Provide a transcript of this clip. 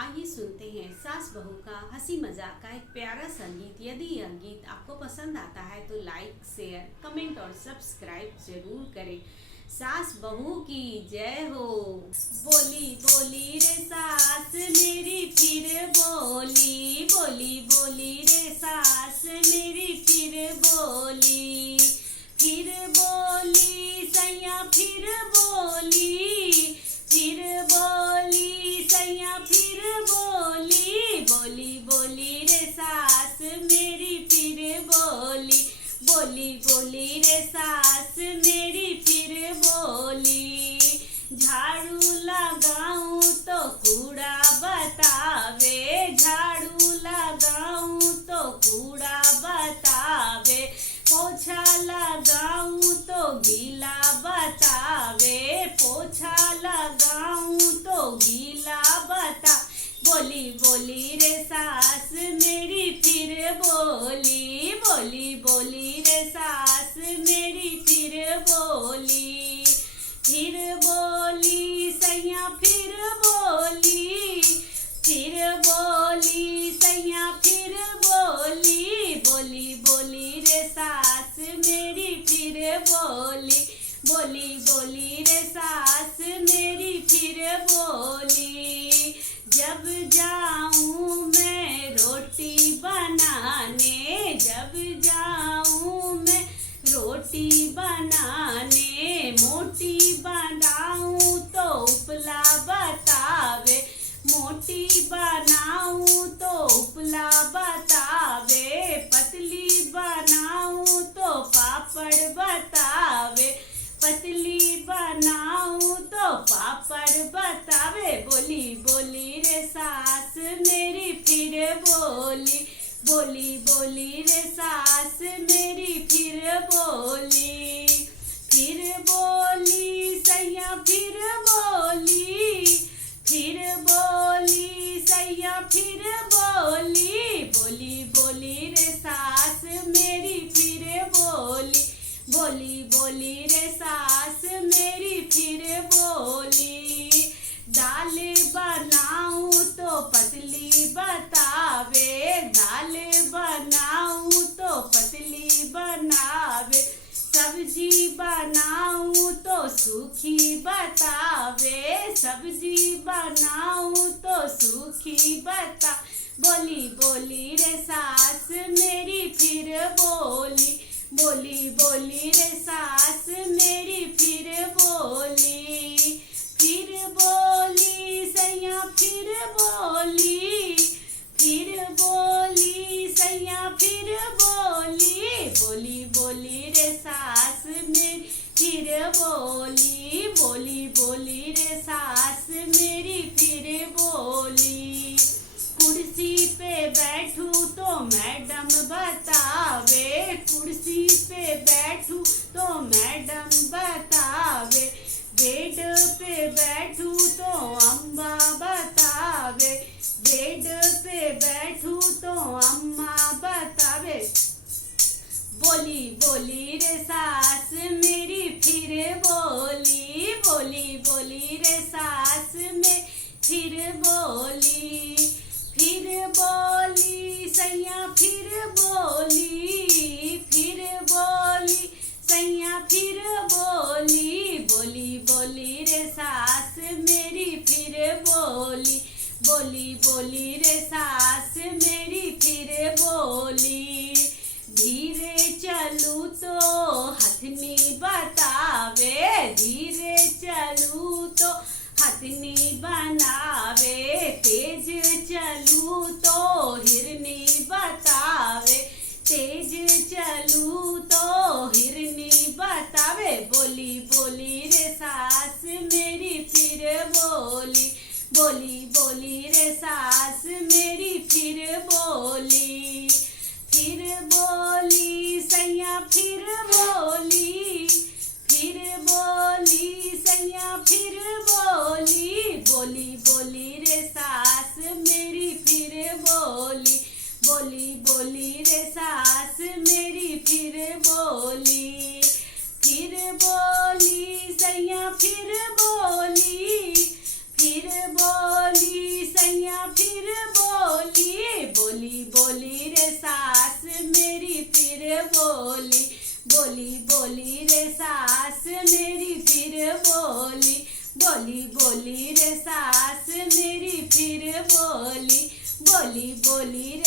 आइए सुनते हैं सास बहू का हंसी मजाक का एक प्यारा सा गीत। यदि यह गीत आपको पसंद आता है तो लाइक, शेयर, कमेंट और सब्सक्राइब जरूर करें। सास बहू की जय हो। बोली बोली रे सास मेरी फिर बोली, बोली बोली रे सास मेरी फिर बोली, फिर बोली सैया फिर बोली, फिर बोली सैया फिर बोली, बोली बोली रे सास मेरी फिर बोली, बोली बोली रे सास मेरी फिर बोली। झाड़ू लगाऊं तो कूड़ा बतावे, झाड़ू लगाऊं तो कूड़ा बतावे, पोछा लगाऊं तो गीला बतावे, पोछा लगाऊं तो गीला बता। बोली बोली रे सास मेरी फिर बोली, बोली बोली रे सास मेरी फिर बोली, फिर बोली सैया फिर बोली, फिर बोली सैया फिर बोली, बोली बोली रे सास मेरी फिर बोली, बोली बोली रे सास मेरी फिर बोली। जब जाऊं मैं रोटी बनाने, जब जाऊं मैं रोटी बनाने, मोटी बनाऊं तो उपला बतावे, मोटी बनाऊं तो उपला बतावे, पतली बनाऊं तो पापड़ बतावे, पतली बनाऊं तो पापड़ बतावे। बोली बोली रे सास मेरी फिर बोली, बोली बोली रे सास मेरी फिर बोली, फिर बोली सैया फिर बोली, फिर बोली सैया फिर बोली, बोली बोली रे सास मेरी फिर बोली, बोली बोली रे सास मेरी फिर बोली। दाल बनाऊं तो पतली बतावे, दाल बनाऊं तो पतली बनावे, सब्जी बनाऊं तो सूखी बतावे, सब्जी बनाऊं तो सूखी बता। बोली बोली रे सास मेरी फिर बोली, बोली बोली रे सास मेरी फिर बोली, फिर बोली सैया फिर बोली, फिर बोली सैया फिर बोली, बोली बोली रे सास मेरी फिर बोली, बोली बोली रे सास मेरी फिर बोली। कुर्सी पे बैठू तो मैडम बतावे, कुर्सी पे बैठू तो मैडम बतावे, बेड पे बैठू तो अम्मा बतावे, बेड पे बैठू तो अम्मा बतावे। बोली बोली रे सास मेरी फिर बोली, बोली बोली रे सास में फिर बोली, फिर बोली सैया फिर बोली, फिर बोली सैया फिर बोली, बोली बोली रे सास मेरी फिर बोली, बोली बोली रे सास मेरी फिर बोली। धीरे चलू तो हथनी बतावे, धीरे चलू तो हथनी बनावे, तेज चलू तो हिरनी बतावे, तेज चलू तो हिरनी बतावे। बोली बोली रे सास मेरी फिर बोली, बोली बोली रे सास मेरी फिर बोली, फिर बोली सैया फिर बोली, फिर बोली सैया फिर बोली, बोली बोली रे सास मेरी फिर बोली, बोली बोली रे सास मेरी फिर बोली, फिर बोली सैया फिर बोली, फिर बोली सैया रे सास मेरी फिर बोली, बोली बोली रे सास मेरी फिर बोली, बोली बोली रे सास मेरी फिर बोली, बोली बोली